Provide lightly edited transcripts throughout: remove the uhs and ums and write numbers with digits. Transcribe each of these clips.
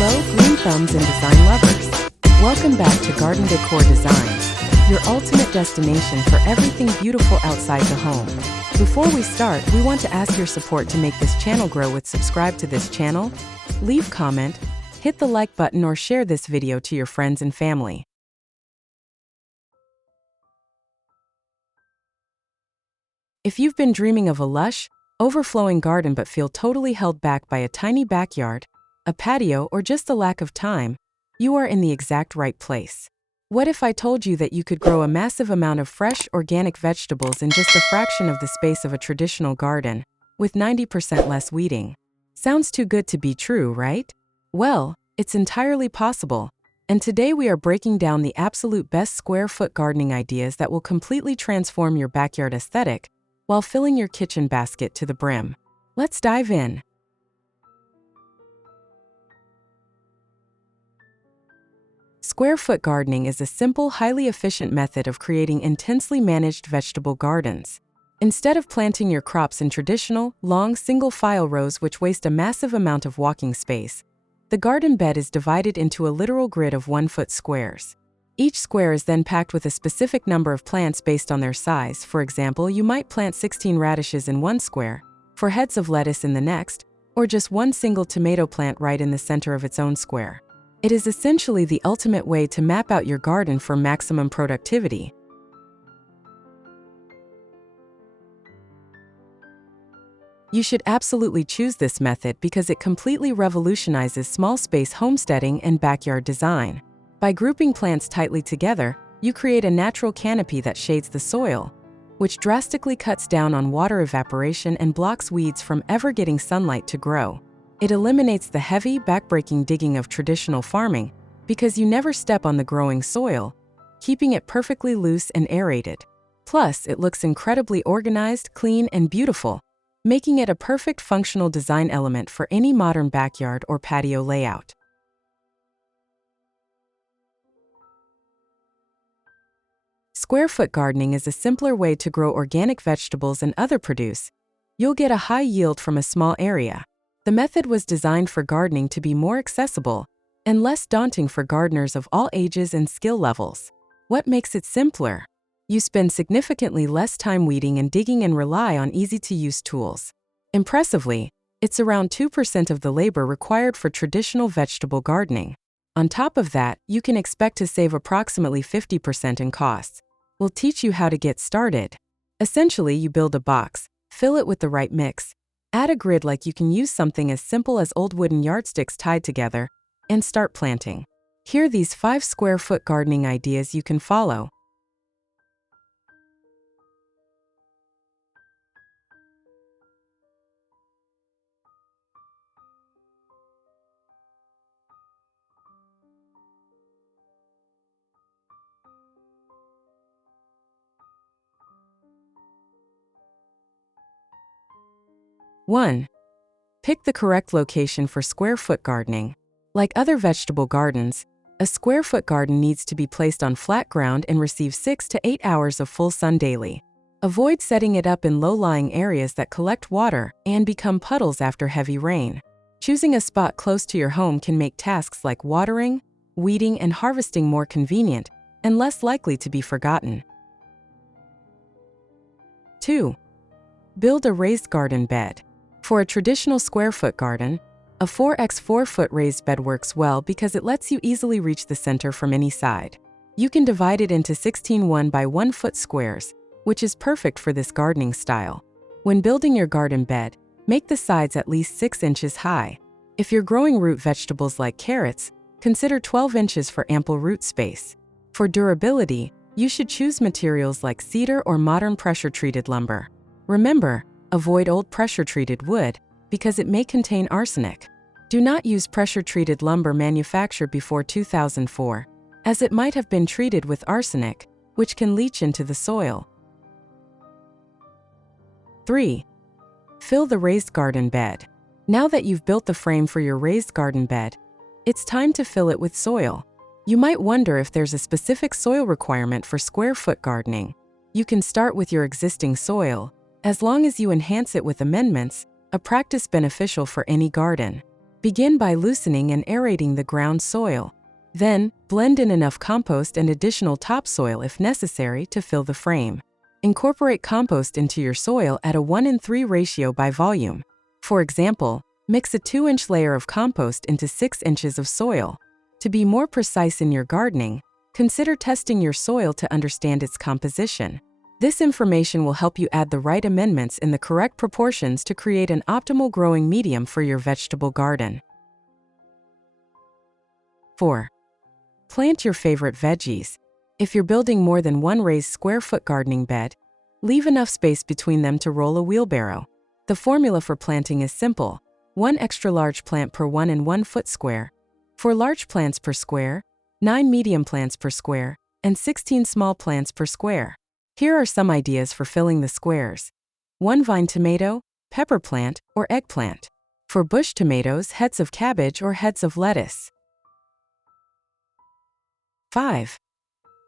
Hello, green thumbs and design lovers. Welcome back to Garden Decor Designs, your ultimate destination for everything beautiful outside the home. Before we start, we want to ask your support to make this channel grow with subscribe to this channel, leave comment, hit the like button or share this video to your friends and family. If you've been dreaming of a lush, overflowing garden but feel totally held back by a tiny backyard, a patio, or just a lack of time, you are in the exact right place. What if I told you that you could grow a massive amount of fresh, organic vegetables in just a fraction of the space of a traditional garden, with 90% less weeding? Sounds too good to be true, right? Well, it's entirely possible. And today we are breaking down the absolute best square-foot gardening ideas that will completely transform your backyard aesthetic while filling your kitchen basket to the brim. Let's dive in. Square-foot gardening is a simple, highly efficient method of creating intensely managed vegetable gardens. Instead of planting your crops in traditional, long, single-file rows which waste a massive amount of walking space, the garden bed is divided into a literal grid of 1-foot squares. Each square is then packed with a specific number of plants based on their size. For example, you might plant 16 radishes in one square, 4 heads of lettuce in the next, or just one single tomato plant right in the center of its own square. It is essentially the ultimate way to map out your garden for maximum productivity. You should absolutely choose this method because it completely revolutionizes small space homesteading and backyard design. By grouping plants tightly together, you create a natural canopy that shades the soil, which drastically cuts down on water evaporation and blocks weeds from ever getting sunlight to grow. It eliminates the heavy, backbreaking digging of traditional farming because you never step on the growing soil, keeping it perfectly loose and aerated. Plus, it looks incredibly organized, clean, and beautiful, making it a perfect functional design element for any modern backyard or patio layout. Square-foot gardening is a simpler way to grow organic vegetables and other produce. You'll get a high yield from a small area. The method was designed for gardening to be more accessible and less daunting for gardeners of all ages and skill levels. What makes it simpler? You spend significantly less time weeding and digging and rely on easy-to-use tools. Impressively, it's around 2% of the labor required for traditional vegetable gardening. On top of that, you can expect to save approximately 50% in costs. We'll teach you how to get started. Essentially, you build a box, fill it with the right mix, add a grid like you can use something as simple as old wooden yardsticks tied together, and start planting. Here are these 5 square-foot gardening ideas you can follow. One, pick the correct location for square-foot gardening. Like other vegetable gardens, a square-foot garden needs to be placed on flat ground and receive 6 to 8 hours of full sun daily. Avoid setting it up in low-lying areas that collect water and become puddles after heavy rain. Choosing a spot close to your home can make tasks like watering, weeding, and harvesting more convenient and less likely to be forgotten. 2. Build a raised garden bed. For a traditional square-foot garden, a 4x4-foot raised bed works well because it lets you easily reach the center from any side. You can divide it into 16 1-by-1-foot squares, which is perfect for this gardening style. When building your garden bed, make the sides at least 6 inches high. If you're growing root vegetables like carrots, consider 12 inches for ample root space. For durability, you should choose materials like cedar or modern pressure-treated lumber. Remember, avoid old pressure-treated wood because it may contain arsenic. Do not use pressure-treated lumber manufactured before 2004, as it might have been treated with arsenic, which can leach into the soil. 3. Fill the raised garden bed. Now that you've built the frame for your raised garden bed, it's time to fill it with soil. You might wonder if there's a specific soil requirement for square-foot gardening. You can start with your existing soil, as long as you enhance it with amendments, a practice beneficial for any garden. Begin by loosening and aerating the ground soil. Then, blend in enough compost and additional topsoil if necessary to fill the frame. Incorporate compost into your soil at a 1:3 ratio by volume. For example, mix a 2-inch layer of compost into 6 inches of soil. To be more precise in your gardening, consider testing your soil to understand its composition. This information will help you add the right amendments in the correct proportions to create an optimal growing medium for your vegetable garden. 4. Plant your favorite veggies. If you're building more than one raised square-foot gardening bed, leave enough space between them to roll a wheelbarrow. The formula for planting is simple: 1 extra large plant per 1 foot square, 4 large plants per square, 9 medium plants per square, and 16 small plants per square. Here are some ideas for filling the squares: 1 vine tomato, pepper plant, or eggplant. For bush tomatoes, heads of cabbage or heads of lettuce. 5.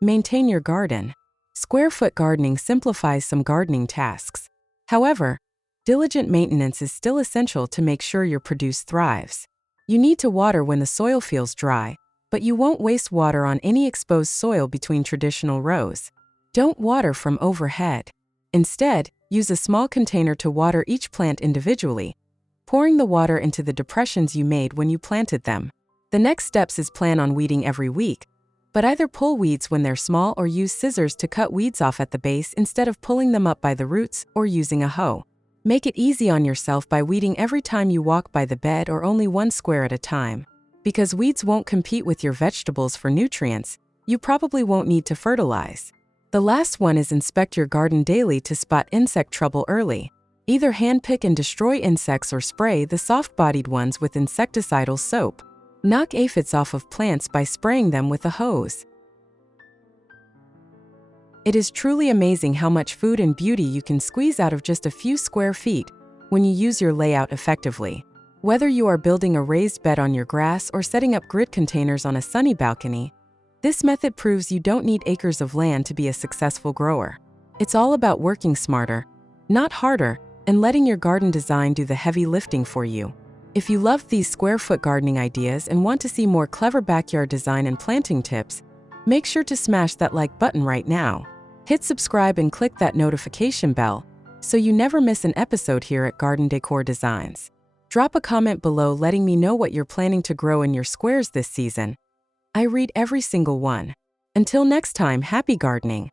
Maintain your garden. Square-foot gardening simplifies some gardening tasks. However, diligent maintenance is still essential to make sure your produce thrives. You need to water when the soil feels dry, but you won't waste water on any exposed soil between traditional rows. Don't water from overhead. Instead, use a small container to water each plant individually, pouring the water into the depressions you made when you planted them. The next steps is plan on weeding every week, but either pull weeds when they're small or use scissors to cut weeds off at the base instead of pulling them up by the roots or using a hoe. Make it easy on yourself by weeding every time you walk by the bed or only 1 square at a time. Because weeds won't compete with your vegetables for nutrients, you probably won't need to fertilize. The last one is inspect your garden daily to spot insect trouble early. Either handpick and destroy insects or spray the soft-bodied ones with insecticidal soap. Knock aphids off of plants by spraying them with a hose. It is truly amazing how much food and beauty you can squeeze out of just a few square feet when you use your layout effectively. Whether you are building a raised bed on your grass or setting up grid containers on a sunny balcony, this method proves you don't need acres of land to be a successful grower. It's all about working smarter, not harder, and letting your garden design do the heavy lifting for you. If you loved these square-foot gardening ideas and want to see more clever backyard design and planting tips, make sure to smash that like button right now. Hit subscribe and click that notification bell so you never miss an episode here at Garden Decor Designs. Drop a comment below letting me know what you're planning to grow in your squares this season. I read every single one. Until next time, happy gardening!